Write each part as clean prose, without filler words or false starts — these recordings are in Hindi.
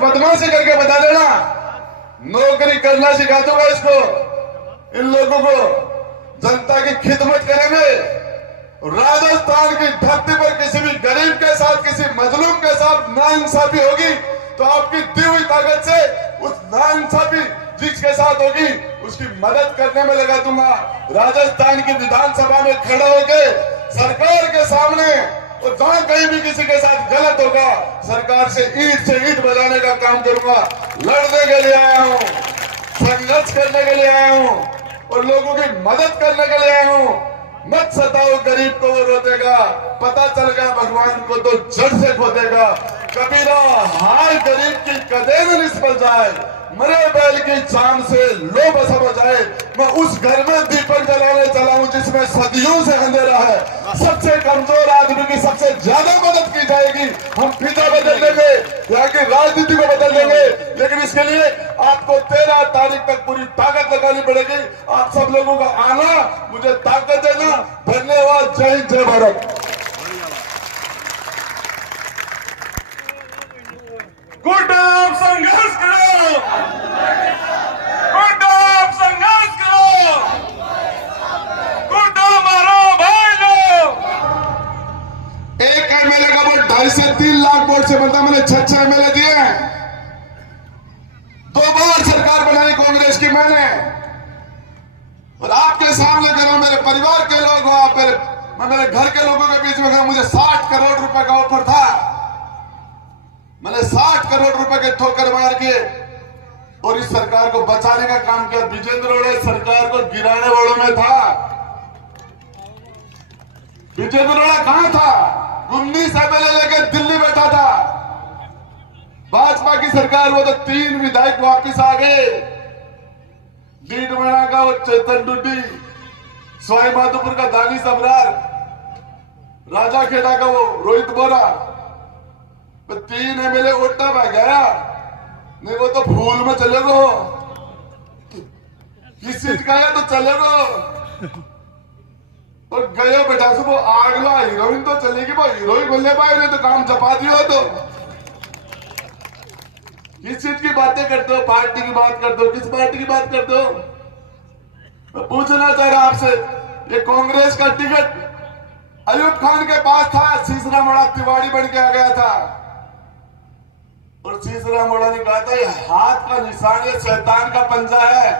बदमाशी करके बता देना, नौकरी करना सिखा दूंगा इसको। इन लोगों को जनता की खिदमत करेंगे। राजस्थान की धरती पर किसी भी गरीब के साथ, किसी मजलूम के साथ नाइंसाफी होगी तो आपकी दी हुई ताकत से उस नाइंसाफी जिसके साथ होगी उसकी मदद करने में लगा दूंगा। राजस्थान की विधानसभा में खड़ा होकर सरकार के सामने और जहां कहीं भी किसी के साथ गलत होगा, सरकार से ईंट बजाने का काम करूंगा। लड़ने के लिए आया हूं, संघर्ष करने के लिए आया हूं और लोगों की मदद करने के लिए आया हूं। मत सताओ गरीब को, वो रोतेगा, पता चल गया भगवान को तो जड़ से खोदेगा। कबीरा हाय गरीब की कदे न निष्फल जाए, मरे बैल की चांद से लो बसा जाए। मैं उस घर में दीपक जलाने चला हूं जिसमें सदियों से अंधेरा है। सबसे कमजोर आदमी की सबसे ज्यादा मदद की जाएगी। हम पिता बदल देंगे, यहाँ की राजनीति को बदल देंगे, लेकिन इसके लिए आपको 13 तारीख तक पूरी ताकत लगानी पड़ेगी। आप सब लोगों का आना, मुझे ताकत देना। धन्यवाद। जय हिंद, जय भारत। गुड्डा संघर्ष करो, गुड्डा संघर्ष करो, गुड्डा मारो भाई लोग। एक एमएलए का वोट 2.5 से 3 लाख वोट से बनता। मैंने 6 एमएलए दिए हैं। 2 बार सरकार बनाई कांग्रेस की मैंने, और आपके सामने करो, मेरे परिवार के लोग हो आप, मैं मेरे घर के लोगों के बीच में गया। मुझे 60 करोड़ रुपए का ऑफर था। मैंने 60 करोड़ रुपए के ठोकर मार के और इस सरकार को बचाने का काम किया। विजेंद्र ओड़े सरकार को गिराने वालों में था। विजेंद्र ओड़ा कहां था? 19 एमएलए लेके दिल्ली बैठा था। भाजपा की सरकार, वो तो 3 विधायक वापिस आ गए। डीडवाड़ा का वो चेतन डुड्डी, सवाई माधोपुर का दानी सबरार, राजा खेड़ा का वो रोहित बोरा, 3 एमएलए ओटा में गया। नहीं वो तो फूल में चले गो, किस चीज का है तो चले गो। और गए बेटा सुबह आगला हीरोइन तो चलेगी, वो हीरोइन बोलने पाए नहीं तो काम चपा दियो। तो किस चीज की बातें करते हो? पार्टी की बात करते हो? किस पार्टी की बात करते हो? मैं पूछना चाह रहा आपसे, ये कांग्रेस का टिकट अयूब खान के पास था, सीसरा मोड़ा तिवाड़ी बन के आ गया था। और सीसरा मोड़ा ने कहा था ये हाथ का निशान, ये शैतान का पंजा है।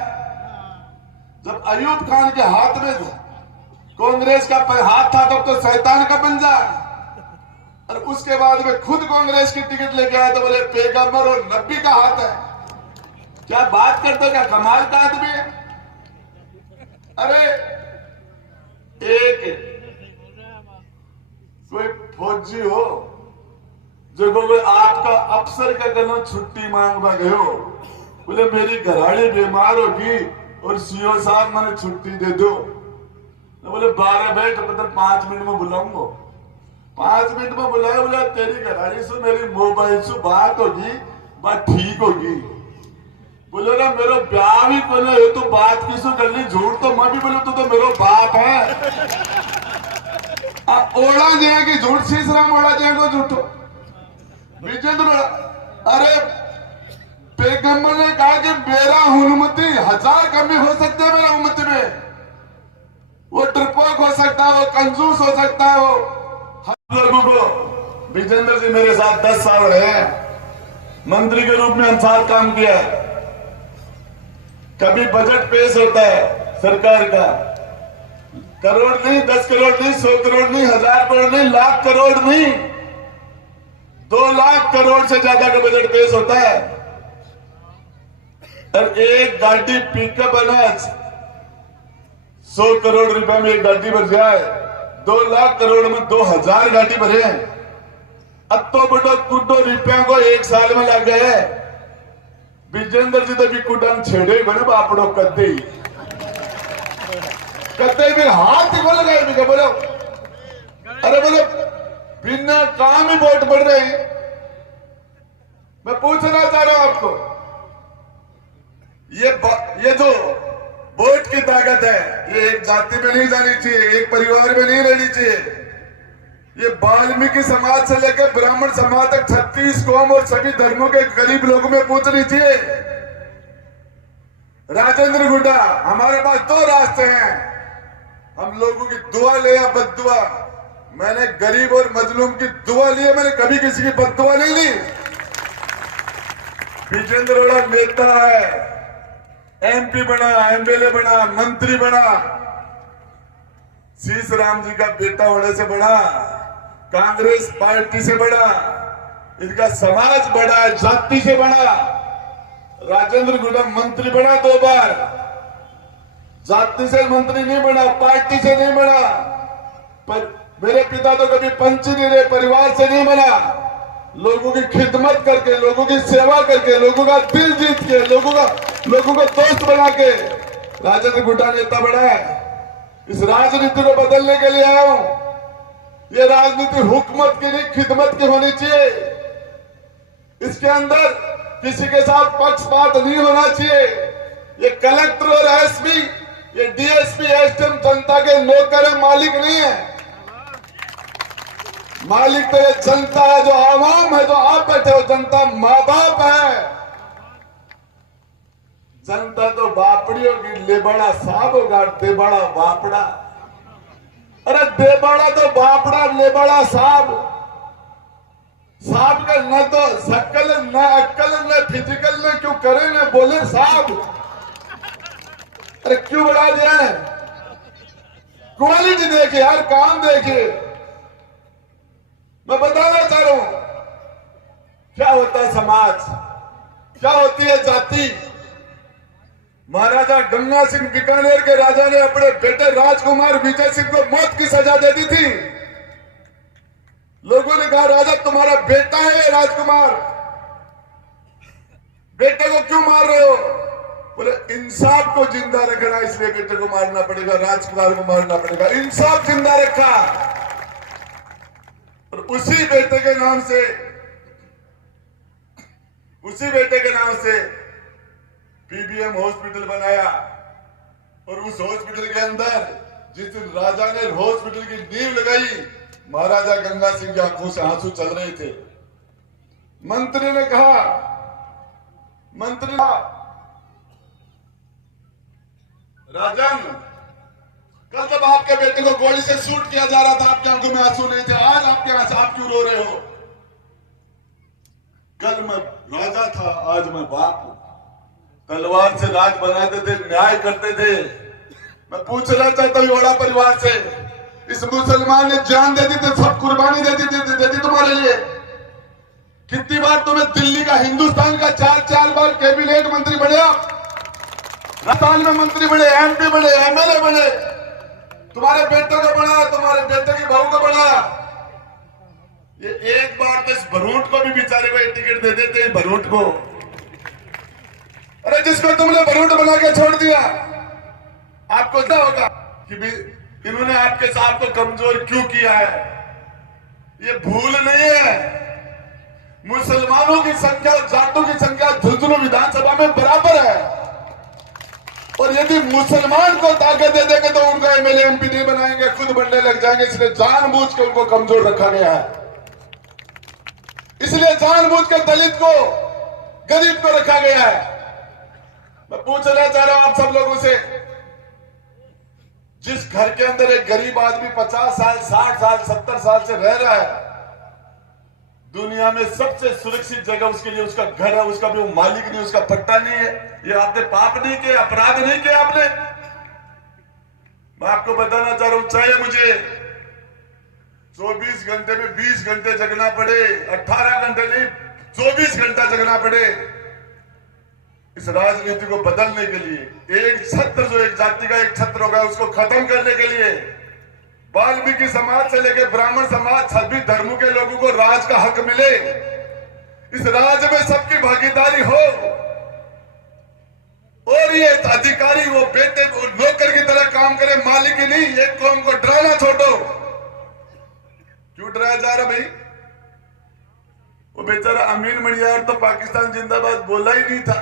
जब अयूब खान के हाथ में कांग्रेस का हाथ था तब तो शैतान का पंजा, और उसके बाद में खुद कांग्रेस की टिकट लेके आए तो बोले पैगंबर और नबी का हाथ है। क्या बात करते हो? क्या कमाल का आदमी है। अरे एक कोई फौजी हो जो कोई आपका अफसर का कहना छुट्टी मांगवा गए हो, बोले मेरी घराड़ी बीमार होगी और सीओ साहब मैंने छुट्टी दे दो। तो बोले 12 बैठ, मतलब 5 मिनट में बुलाऊंगा। 5 मिनट में बुलाया, बोला तेरी घराड़ी से मेरी मोबाइल से बात होगी, बात ठीक होगी। बोले ना मेरा ब्याह भी बोले तो बात किसो कर ली, झूठ तो मैं भी बोले तो मेरा बाप है। ओढ़ा जाएगी झूठ, सीसराम ओढ़ा जाएगा झूठो। विजेंद्र, अरे पैगंबर ने कहा कि मेरा हुनमती 1000 कमी हो सकते हैं मेरा उम्मत में। वो डरपोक हो सकता है, वो कंजूस हो सकता है, वो हम लोगों को। विजेंद्र जी मेरे साथ 10 साल रहे, मंत्री के रूप में हम साथ काम किया। कभी बजट पेश होता है सरकार का, करोड़ नहीं, 10 करोड़ नहीं, 100 करोड़ नहीं, 1000 करोड़ नहीं, लाख करोड़ नहीं, 2 लाख करोड़ से ज्यादा का बजट पेश होता है। और एक गाड़ी पिकअप अनाज 100 करोड़ रुपए में एक गाड़ी भर जाए, 2 लाख करोड़ में 2000 गाड़ी भरे। अतो बड़ो कुडो रुपया को 1 साल में लग गए। विजेंद्र जी तो भी कुडन छेड़े बने बापड़ो कदे भी हाथ खोल गए भी बोलो। अरे बोलो बिना काम ही वोट बढ़ रही। मैं पूछना चाह रहा हूं आपको, ये जो वोट की ताकत है, ये एक जाति में नहीं जानी चाहिए, एक परिवार में नहीं रहनी चाहिए। ये वाल्मीकि समाज से लेकर ब्राह्मण समाज तक 36 कौम और सभी धर्मों के गरीब लोगों में पूछनी चाहिए। राजेंद्र गुड्डा, हमारे पास दो रास्ते हैं, हम लोगों की दुआ ले या बद्दुआ। मैंने गरीब और मजलूम की दुआ ली है, मैंने कभी किसी की बद्दुआ नहीं ली। विजेंद्र रोड़ा नेता है, एमपी बना, एमएलए बना, मंत्री बना, शीश राम जी का बेटा होने से बड़ा, कांग्रेस पार्टी से बड़ा, इनका समाज बड़ा है, जाति से बड़ा। राजेंद्र गुड्डा मंत्री बना 2 बार, जाति से मंत्री नहीं बना, पार्टी से नहीं बना। पर मेरे पिता तो कभी पंच नहीं रहे, परिवार से नहीं बना। लोगों की खिदमत करके, लोगों की सेवा करके, लोगों का दिल जीत के, लोगों को दोस्त बना के राजेंद्र गुड्डा नेता बना है। इस राजनीति को बदलने के लिए आया हूं। ये राजनीति हुकूमत की नहीं, खिदमत की होनी चाहिए। इसके अंदर किसी के साथ पक्षपात नहीं होना चाहिए। ये कलेक्टर और एसपी, ये डीएसपी, एसडीएम जनता के नौकर है, मालिक नहीं है। मालिक तो ये जनता है, जो आवाम है, जो आप बैठे हो, जनता माँ बाप है। जनता तो बापड़ी होगी, लेबड़ा साहब होगा, देबड़ा बापड़ा। अरे देबड़ा तो बापड़ा, लेबड़ा साहब। साहब का न तो शकल, न अक्कल, न फिजिकल, न क्यों करे, न बोले साहब। अरे क्यों बढ़ा दिया है? क्वालिटी देखिए यार, काम देखिए। मैं बताना चाह रहा हूं क्या होता है समाज, क्या होती है जाति। महाराजा गंगा सिंह बीकानेर के राजा ने अपने बेटे राजकुमार विजय सिंह को मौत की सजा दे दी थी। लोगों ने कहा, राजा तुम्हारा बेटा है राजकुमार, बेटे को क्यों मार रहे हो? बोले इंसाफ को जिंदा रखना, इसलिए बेटे को मारना पड़ेगा, राजकुमार को मारना पड़ेगा। इंसाफ जिंदा रखा और उसी बेटे के नाम से पीबीएम हॉस्पिटल बनाया। और उस हॉस्पिटल के अंदर जिस दिन राजा ने हॉस्पिटल की नींव लगाई, महाराजा गंगा सिंह की आंखों से आंसू चल रहे थे। मंत्री ने कहा, राजन, कल जब आपके बेटे को गोली से शूट किया जा रहा था, आपकी आंखों में आंसू नहीं थे, आज आपके आंसू, आप क्यों रो रहे हो? कल मैं राजा था, आज मैं बाप हूं। तलवार से राज बनाते थे, न्याय करते थे। मैं पूछना चाहता हूं बड़ा परिवार से, इस मुसलमान ने जान दे दी थी, सब कुर्बानी दे दी तुम्हारे लिए। कितनी बार तुम्हें दिल्ली का, हिंदुस्तान का 4 बार कैबिनेट मंत्री बने, राजस्थान में मंत्री बने, एमपी बने, एमएलए बने। तुम्हारे बेटे को बना, तुम्हारे बेटे की बहू को बना। ये एक बार तो इस भरूट को भी बेचारे को टिकट दे देते हैं, भरूट को। अरे जिसको तुमने भरूट बना के छोड़ दिया, आपको क्या होगा कि इन्होंने आपके साथ को कमजोर क्यों किया है? ये भूल नहीं है। मुसलमानों की संख्या, जाटों की संख्या झुंझुनू विधानसभा में बराबर है। और यदि मुसलमान को ताकत दे देंगे तो उनका एमएलए एमपी नहीं बनाएंगे, खुद बनने लग जाएंगे। इसलिए जानबूझ के उनको कमजोर रखा गया है। इसलिए जानबूझ के दलित को, गरीब को रखा गया है। मैं पूछना चाह रहा हूं आप सब लोगों से, जिस घर के अंदर एक गरीब आदमी 50 साल, 60 साल, 70 साल से रह रहा है, दुनिया में सबसे सुरक्षित जगह उसके लिए उसका घर है। उसका भी वो मालिक नहीं, उसका पट्टा नहीं है। ये आपने पाप नहीं किया, अपराध नहीं किया आपने। मैं आपको बताना चाह रहा हूं, चाहे मुझे 24 घंटे में 20 घंटे जगना पड़े, 18 घंटे नहीं 24 घंटा जगना पड़े, इस राजनीति को बदलने के लिए, एक छत्र, जो एक जाति का एक छत्र होगा, उसको खत्म करने के लिए, वाल्मीकि समाज से लेकर ब्राह्मण समाज, सभी धर्मों के लोगों को राज का हक मिले, इस राज में सबकी भागीदारी हो। और ये अधिकारी वो बेटे वो नौकर की तरह काम करे, मालिक ही नहीं। एक कौम को डराना छोड़ो। क्यों डराया जा रहा भाई? वो बेचारा अमीन मणियार तो पाकिस्तान जिंदाबाद बोला ही नहीं था।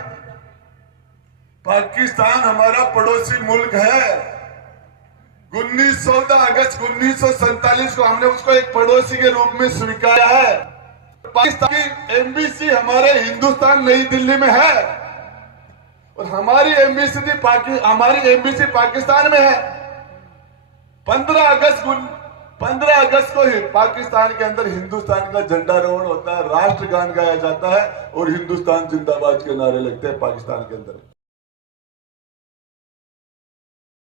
पाकिस्तान हमारा पड़ोसी मुल्क है। 14 अगस्त 1947 को हमने उसको एक पड़ोसी के रूप में स्वीकारा है। पाकिस्तान की एम्बेसी हमारे हिंदुस्तान नई दिल्ली में है और हमारी एम्बेसी पाकिस्तान में है। 15 अगस्त को ही पाकिस्तान के अंदर हिंदुस्तान का झंडारोहण होता है, राष्ट्रगान गाया जाता है और हिंदुस्तान जिंदाबाद के नारे लगते हैं पाकिस्तान के अंदर।